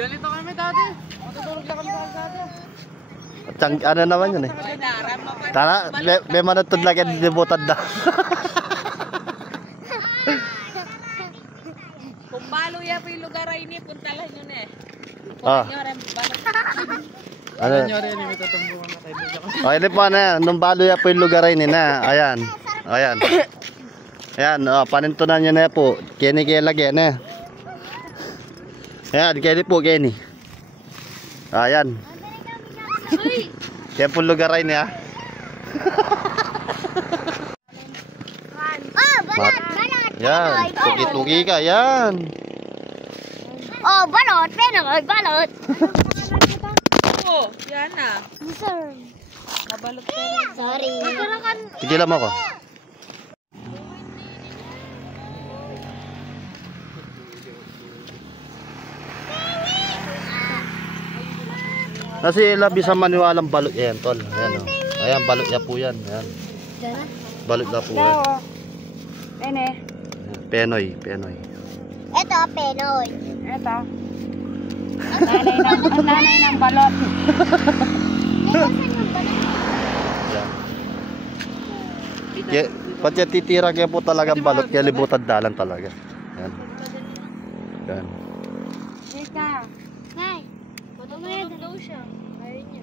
Ganito kami dati. Matutulog lang kami sa kalsada. Ano naman yun eh. Tara, may manatod lang yan dibutad na. Kung balo ya po yung lugar ay ini, puntalan nyo na eh. Ah. Ano? Okay, di po na. Nung balo ya po yung lugar ay nina. Ayan. Ayan. Ayan, panintunan nyo na po. Kenny kaya lagyan eh. Ayan, Kenny po, Kenny. Ayan. Kaya po lugar ay niya. Oh, balot, balot. Yan, tuki-tuki ka, yan. Oh, balot, penoy, balot. Oh, yan na. Sir. Mabalot pero. Sorry. Tigilan mo ko. Kasi labi sa maniwalang balot yan, tol. Ayan, oh. Ayan, balot niya po yan. Ayan. Balot na po yan. Pene. Penoy, penoy. Ito, penoy. Ito. Ang nanay ng balot. Yan. Pati yan titira kaya po talagang balot. Kaya libutan dalan talaga. Ayan. Ayan. Ika. Nay. Matulog daw siya. Ayaw niya.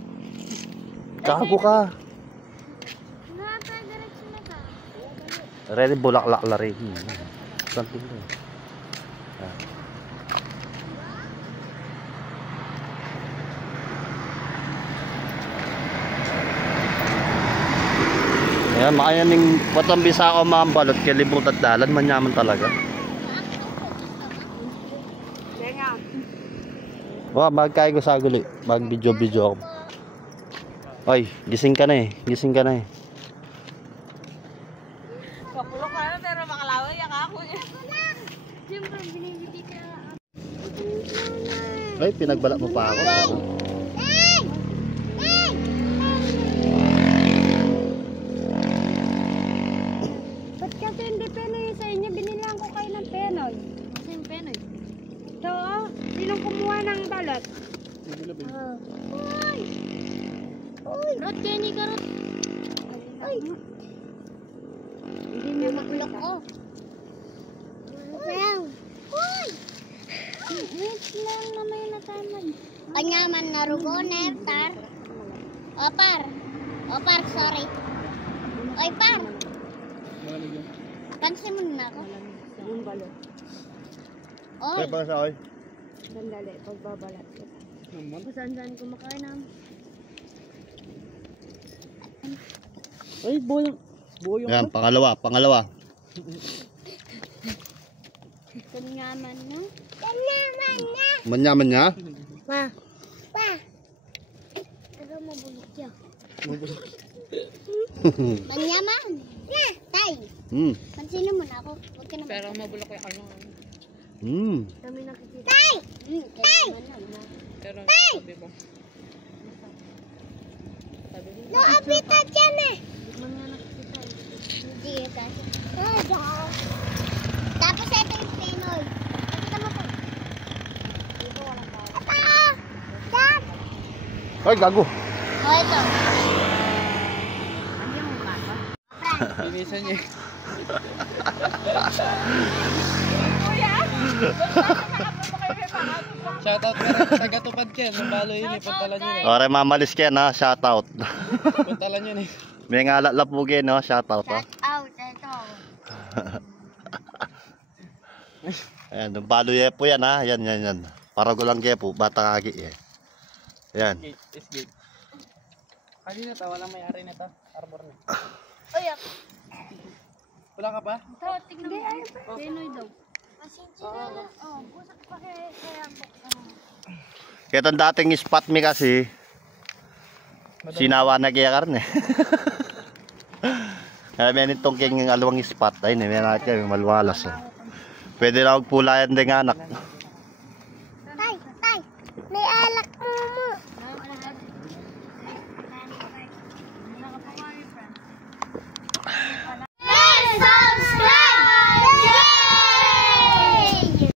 Kago ka. Nakadiretso na ka. Ready bulaklak la rin. Something lang. Ayan, makayaning patambisa ako mga balot kaya libutan dalan. Manyaman talaga. Wah, magkaya ko sa guli. Mag video ako. Oy, gising ka na eh. Gising ka na eh. Kapulok ka na pero makalaway yung ako niya. Siyempre, binibiti ka. Ay, pinagbalak mo pa ako. Nay! Nay! Ba't kasi hindi penoy sa inyo? Binilang ko kayo ng penoy. Kasi yung penoy. So, sinong kumuha ng balot? Uy! Uy! Rot, Kenny ka, Rot. Uy! Hindi niya Maglok makita. ko. Uy! Uy! Wait lang na may natamad. Kanyaman na rugo, Neptar. Opar. Opar, sorry. Oy, par. Pansin mo na ako. Yung balot. Oy. Kaya pa sa oy. Sandali, pagbabalat kita. Kung saan kumakain na. Ay, boyong. Ayan, pangalawa. Kanyaman na. Kanyaman na. Manyaman niya. Pa. Pa. Pero mabulok siya. Kanyaman. Na, tay. Pansinin mo na ako. Huwag ka na. Pero mabulok yung ano. Kami nakikita. Tay! Tay! Pero sabi ba? No, abita dyan eh. Hindi kasi. Tapos ito yung penoy. Nakita mo po. Dito walang tao. Ito! Dad! Ay, gago. Oh, ito. Pinisan niya. Shoutout ka rin. Taga-tupad ka. Nabalo yun eh. Puntalan yun eh. Ore, mamalis ka na. Shoutout. Puntalan yun eh. May ngalat lapugin, no? Shoutout, oh. Shout out. Ito. Ayan, yung baloy po yan, ha? Yan. Paragulang kepo. Batang agi, eh. Ayan. Gate. Is gate. Kanina to. Walang may-ari na to. Arbor na. Uy, Wala ka pa? ito. Tignan mo. Penoy daw. Oh, busak pa kaya Kaya itong dating spot mi kasi, sinawa na kaya karne. Kaya may nitong king alawang spot. Ay, may natin, may maluwalas. Pwede na magpulayan din anak.